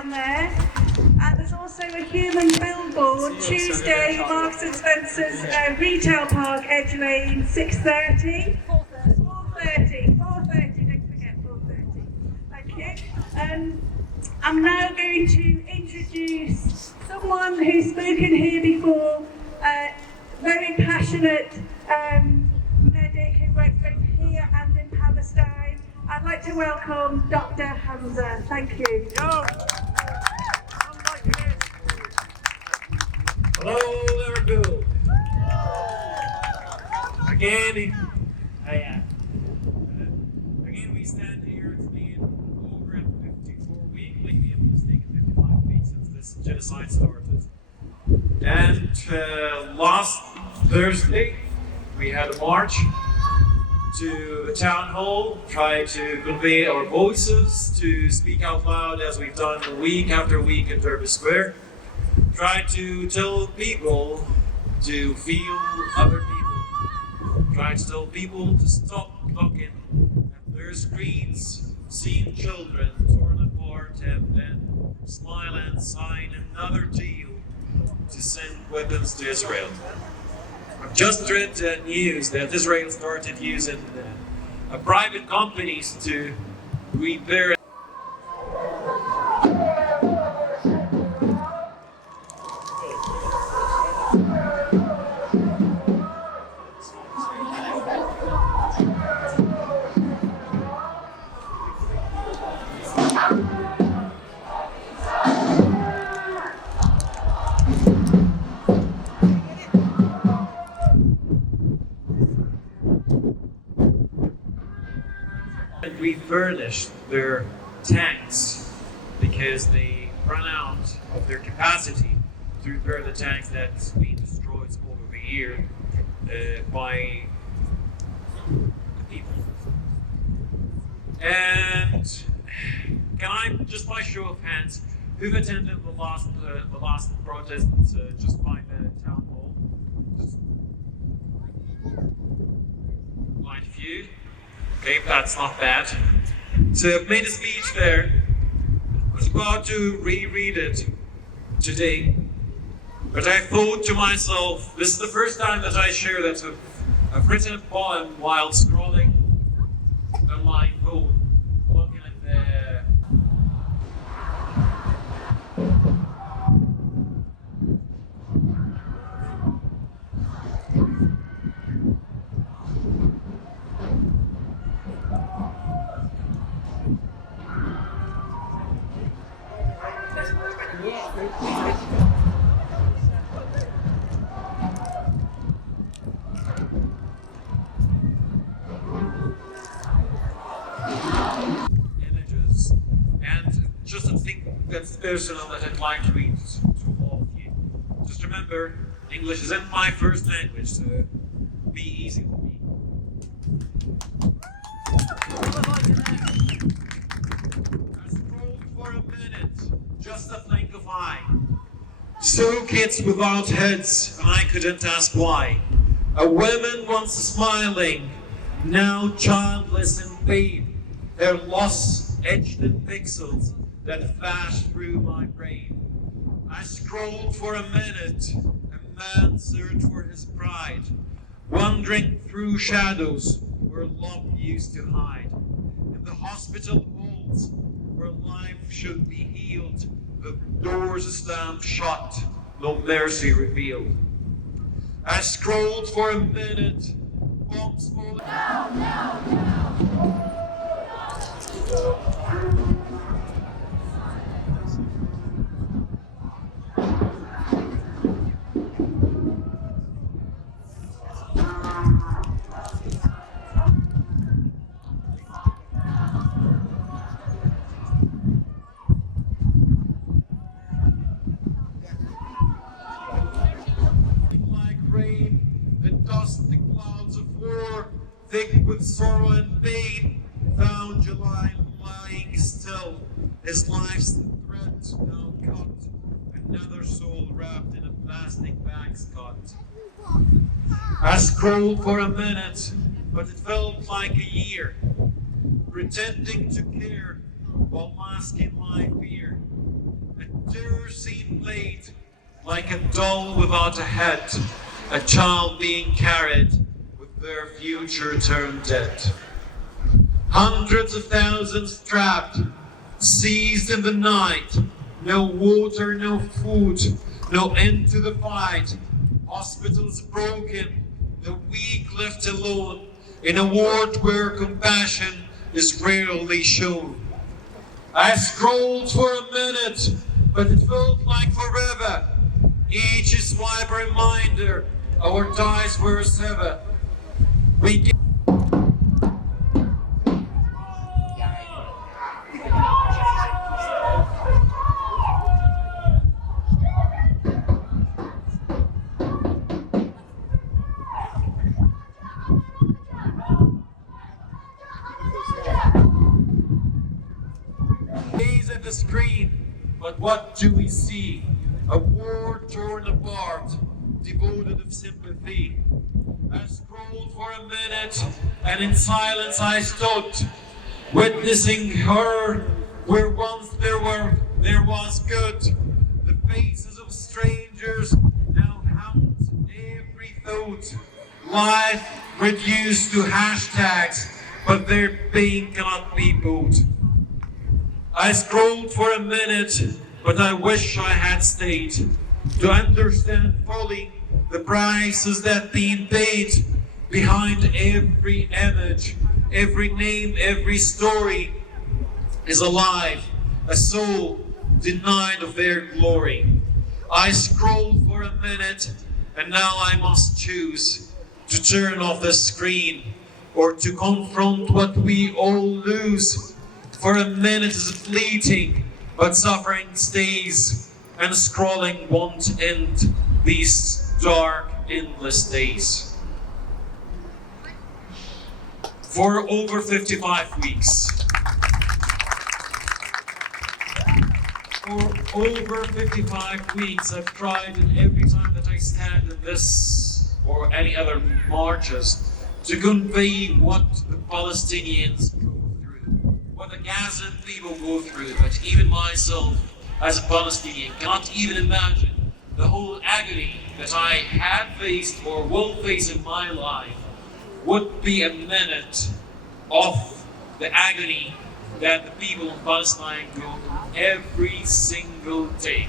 down there. And there's also a human billboard, Tuesday, Marks and Spencer's Retail Park, Edge Lane, 6:30. 4:30, don't forget 4:30. Thank you. I'm now going to introduce someone who's spoken here before, very passionate medic who works both here and in Palestine. I'd like to welcome Dr. Hamza. Thank you. Hello, Liverpool. Again, we stand here. It's been over 54 weeks, maybe I'm mistaken, 55 weeks since this genocide started. And last Thursday, we had a march to the town hall, try to convey our voices, to speak out loud as we've done week after week in Derby Square. Try to tell people to feel other people. Try to tell people to stop looking at their screens, seeing children torn apart, and then smile and sign another deal to send weapons to Israel. I've just read news that Israel started using private companies to repair. And refurnished their tanks because they run out of their capacity to repair the tanks that's been destroyed over the year by the people. And can I, just by show of hands, who've attended the last protest just by the town hall? Just quite a few. Okay, that's not bad. So I've made a speech there. I was about to reread it today, but I thought to myself, this is the first time that I share that I've written a poem while scrolling on my phone, looking at the images, and just something that's personal that I'd like to read to all of you. Just remember, English isn't my first language, so be easy with me. I scrolled for a minute, just a blink of eye. So kids without heads, and I couldn't ask why. A woman once smiling, now childless in pain. Her loss etched in pixels that flashed through my brain. I scrolled for a minute, a man searched for his pride, wandering through shadows where love used to hide. In the hospital halls where life should be healed, the doors slammed shut, no mercy revealed. I scrolled for a minute, bombs falling. No. The clouds of war, thick with sorrow and pain, found July lying still, his life's thread now cut, another soul wrapped in a plastic bag's cut. I scrolled for a minute, but it felt like a year, pretending to care while masking my fear. laid like a doll without a head, a child being carried with their future turned dead. Hundreds of thousands trapped, seized in the night, no water, no food, no end to the fight. Hospitals broken, the weak left alone, in a world where compassion is rarely shown. I scrolled for a minute, but it felt like forever. Each is my reminder, our ties were severed. We gaze at the screen, but what do we see? A war torn apart, devoid of sympathy. I scrolled for a minute, and in silence I stood, witnessing her where once there was good. The faces of strangers now haunt every thought. Life reduced to hashtags, but their pain cannot be bought. I scrolled for a minute, but I wish I had stayed to understand fully the prices that being paid behind every image, every name, every story is alive, a soul denied of their glory. I scrolled for a minute, and now I must choose to turn off the screen or to confront what we all lose. For a minute is fleeting, but suffering stays, and scrolling won't end these dark, endless days. For over 55 weeks. For over 55 weeks, I've tried, and every time that I stand in this or any other marches, to convey what the Palestinians go through, what the Gazan people go through, but even myself, as a Palestinian, cannot even imagine the whole agony that I had faced or will face in my life would be a minute of the agony that the people of Palestine go through every single day.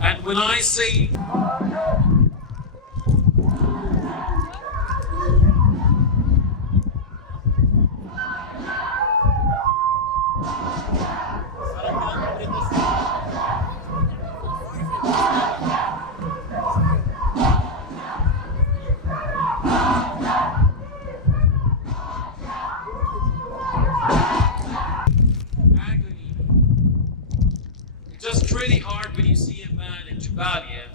And when I say just really hard when you see a man in Jabalia,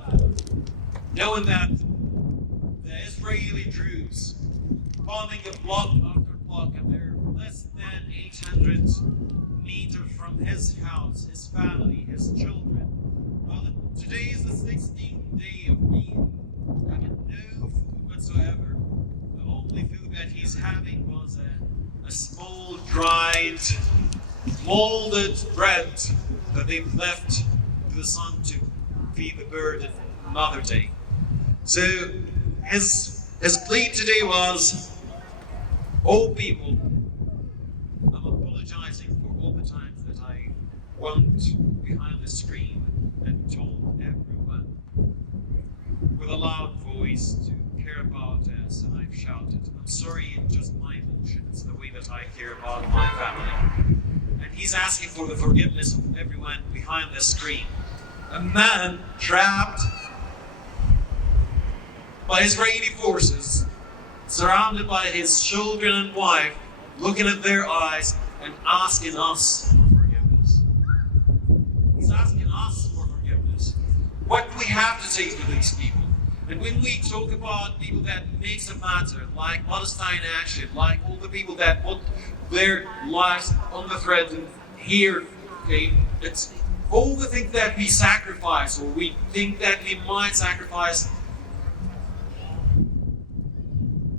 knowing that the Israeli troops bombing a block after block, and they're less than 800 meters from his house, his family, his children. Well, today is the 16th day of being having no food whatsoever. The only food that he's having was a small dried, molded bread that they've left to the sun to feed the bird another day. So his plea today was, all people, I'm apologizing for all the times that I went behind the screen and told everyone with a loud voice to care about us, and I've shouted. I'm sorry, it's just my emotion, it's the way that I care about my family. And he's asking for the forgiveness of everyone behind the screen. A man trapped by Israeli forces, surrounded by his children and wife, looking at their eyes and asking us for forgiveness. He's asking us for forgiveness. What do we have to say to these people? And when we talk about people that makes a matter, like Palestine Action, like all the people that put their lives on the thread and here, okay, it's all the things that we sacrifice or we think that we might sacrifice,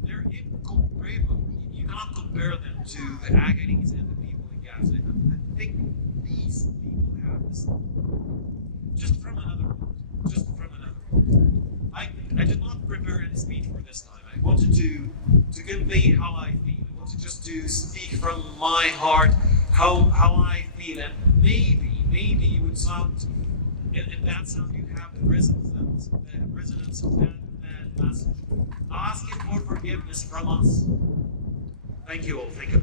they're incomparable. You cannot compare them to the agonies and the people in Gaza. And I think these people have this just from another the speech for this time. I wanted to convey how I feel. I wanted just to speak from my heart how I feel, and maybe you would sound, in that sound you have the resonance of that message. Asking for forgiveness from us. Thank you all. Thank you.